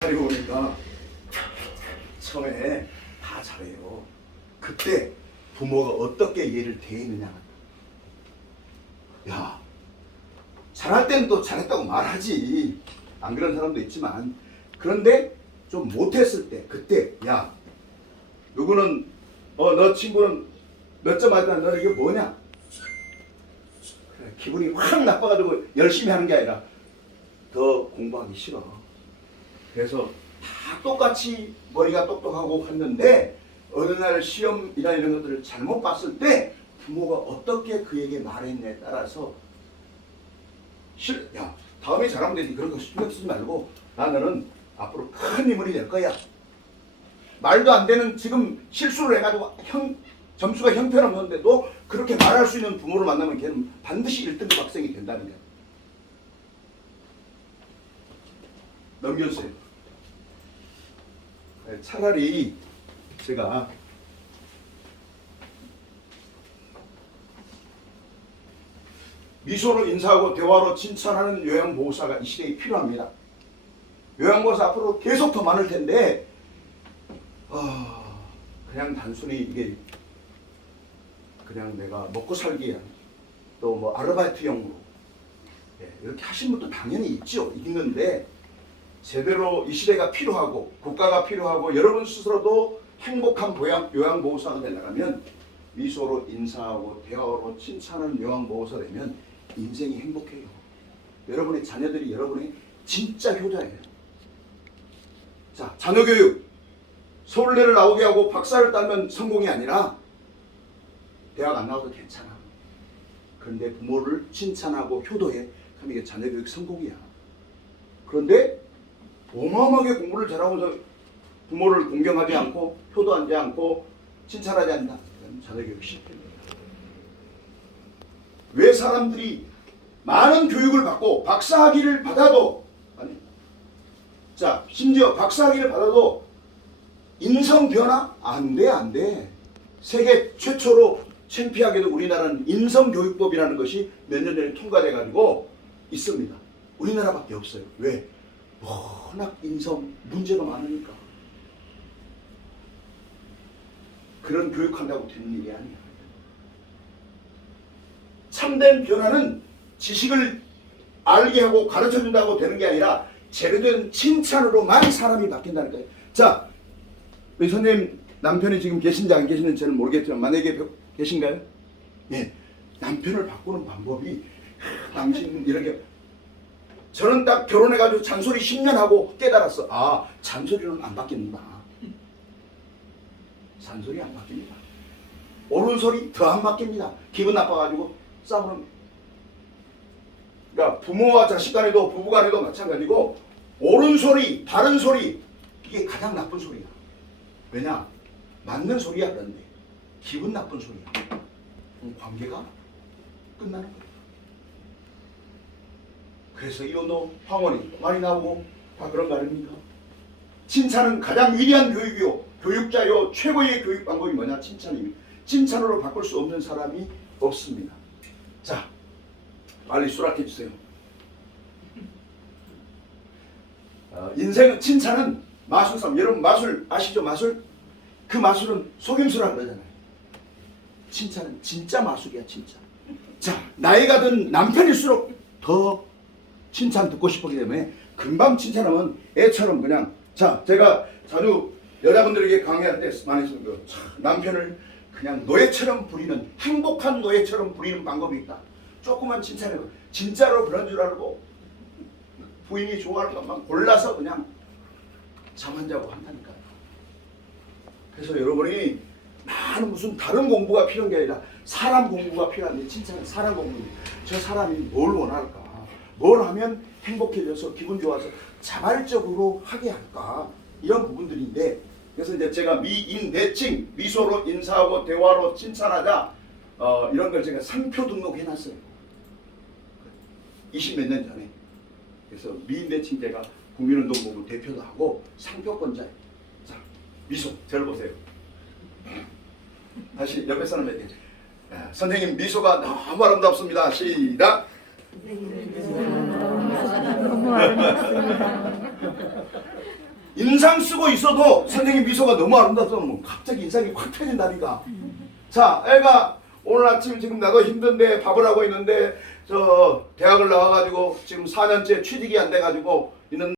자리 오니까 처음에 다 잘해요. 그때 부모가 어떻게 얘를 대했느냐. 야, 잘할 때는 또 잘했다고 말하지. 안 그런 사람도 있지만 그런데 좀 못했을 때 그때 야 누구는 어 너 친구는 몇 점 맞다 너 이게 뭐냐? 기분이 확 나빠가지고 열심히 하는 게 아니라 더 공부하기 싫어. 그래서 다 똑같이 머리가 똑똑하고 했는데 어느 날 시험이나 이런 것들을 잘못 봤을 때 부모가 어떻게 그에게 말했냐에 따라서 실, 야 다음에 잘하면 되지 그런 거 신경 쓰지 말고 나는 앞으로 큰 인물이 될 거야. 말도 안 되는 지금 실수를 해가지고 형 점수가 형편없는데도 그렇게 말할 수 있는 부모를 만나면 걔는 반드시 1등급 학생이 된다는 거야. 넘겨주세요. 네, 차라리 제가 미소로 인사하고 대화로 칭찬하는 요양보호사가 이 시대에 필요합니다. 요양보호사 앞으로 계속 더 많을 텐데 아, 그냥 단순히 이게 그냥 내가 먹고 살기 위한 또 뭐 아르바이트용으로 예, 이렇게 하신 분도 당연히 있죠. 있는데 제대로 이 시대가 필요하고 국가가 필요하고 여러분 스스로도 행복한 보양, 요양보호사가 되려면 미소로 인사하고 대화로 칭찬하는 요양보호사 되면 인생이 행복해요. 여러분의 자녀들이 여러분의 진짜 효자예요. 자, 자녀교육. 서울대를 나오게 하고 박사를 따면 성공이 아니라 대학 안 나와도 괜찮아. 그런데 부모를 칭찬하고 효도해. 그럼 이게 자녀교육 성공이야. 그런데 어마어마하게 공부를 잘하면서 부모를 공경하지 않고 효도하지 않고 칭찬하지 않는다. 자녀교육 실패입니다. 왜 사람들이 많은 교육을 받고 박사학위를 받아도 아니 자 심지어 박사학위를 받아도 인성 변화 안돼 안돼 세계 최초로 창피하게도 우리나라는 인성 교육법이라는 것이 몇 년 전에 통과돼 가지고 있습니다. 우리나라밖에 없어요. 왜? 워낙 인성 문제가 많으니까 그런 교육한다고 되는 일이 아니야. 참된 변화는 지식을 알게 하고 가르쳐 준다고 되는 게 아니라 제대로 칭찬으로만 사람이 바뀐다는 거예요. 자, 우리 선생님 남편이 지금 계신지 안 계신지 저는 모르겠지만 만약에 벼- 계신가요? 예. 남편을 바꾸는 방법이 당신 이렇게 저는 딱 결혼해가지고 잔소리 10년 하고 깨달았어. 아, 잔소리는 안 바뀌는구나. 잔소리 안 바뀝니다. 옳은 소리 더 안 바뀝니다. 기분 나빠가지고 싸우는. 그러니까 부모와 자식 간에도 부부 간에도 마찬가지고 옳은 소리, 바른 소리 이게 가장 나쁜 소리야. 왜냐? 맞는 소리야 그런데 기분 나쁜 소리야. 관계가 끝나는 거야. 그래서 이혼도 황혼이 많이 나오고 다 그런 거 아닙니까? 칭찬은 가장 위대한 교육이요. 교육자요. 최고의 교육 방법이 뭐냐? 칭찬입니다. 칭찬으로 바꿀 수 없는 사람이 없습니다. 자, 빨리 수락해 주세요. 어, 인생은 칭찬은 마술삼. 여러분 마술 아시죠? 마술? 그 마술은 속임수라 그러잖아요. 칭찬은 진짜 마술이야, 진짜. 자, 나이가 든 남편일수록 더 칭찬 듣고 싶기 때문에 금방 칭찬하면 애처럼 그냥 자, 제가 자주 여자분들에게 강의할 때 많이 쓰는 거 참, 남편을 그냥 노예처럼 부리는 행복한 노예처럼 부리는 방법이 있다. 조그만 칭찬해 진짜로 그런 줄 알고 부인이 좋아하는 것만 골라서 그냥 잠 안 자고 한다니까요. 그래서 여러분이 많은 무슨 다른 공부가 필요한 게 아니라 사람 공부가 필요한데 칭찬은 사람 공부입니다. 저 사람이 뭘 원할까? 뭘 하면 행복해져서 기분 좋아서 자발적으로 하게 할까? 이런 부분들인데 그래서 이제 제가 미인대칭 미소로 인사하고 대화로 칭찬하자 어, 이런 걸 제가 상표 등록해놨어요. 20몇 년 전에. 그래서 미인대칭 제가 국민운동본부 대표도 하고 상표권자예요. 자, 미소 저를 보세요. 다시 옆에 사람에게 아, 선생님 미소가 너무 아름답습니다. 시작. 너무 아름답습니다. 인상 쓰고 있어도 선생님 미소가 너무 뭐 갑자기 인상이 확 펴진다니까. 자, 애가 오늘 아침 지금 나도 힘든데 밥을 하고 있는데 저 대학을 나와가지고 지금 4년째 취직이 안 돼가지고 있는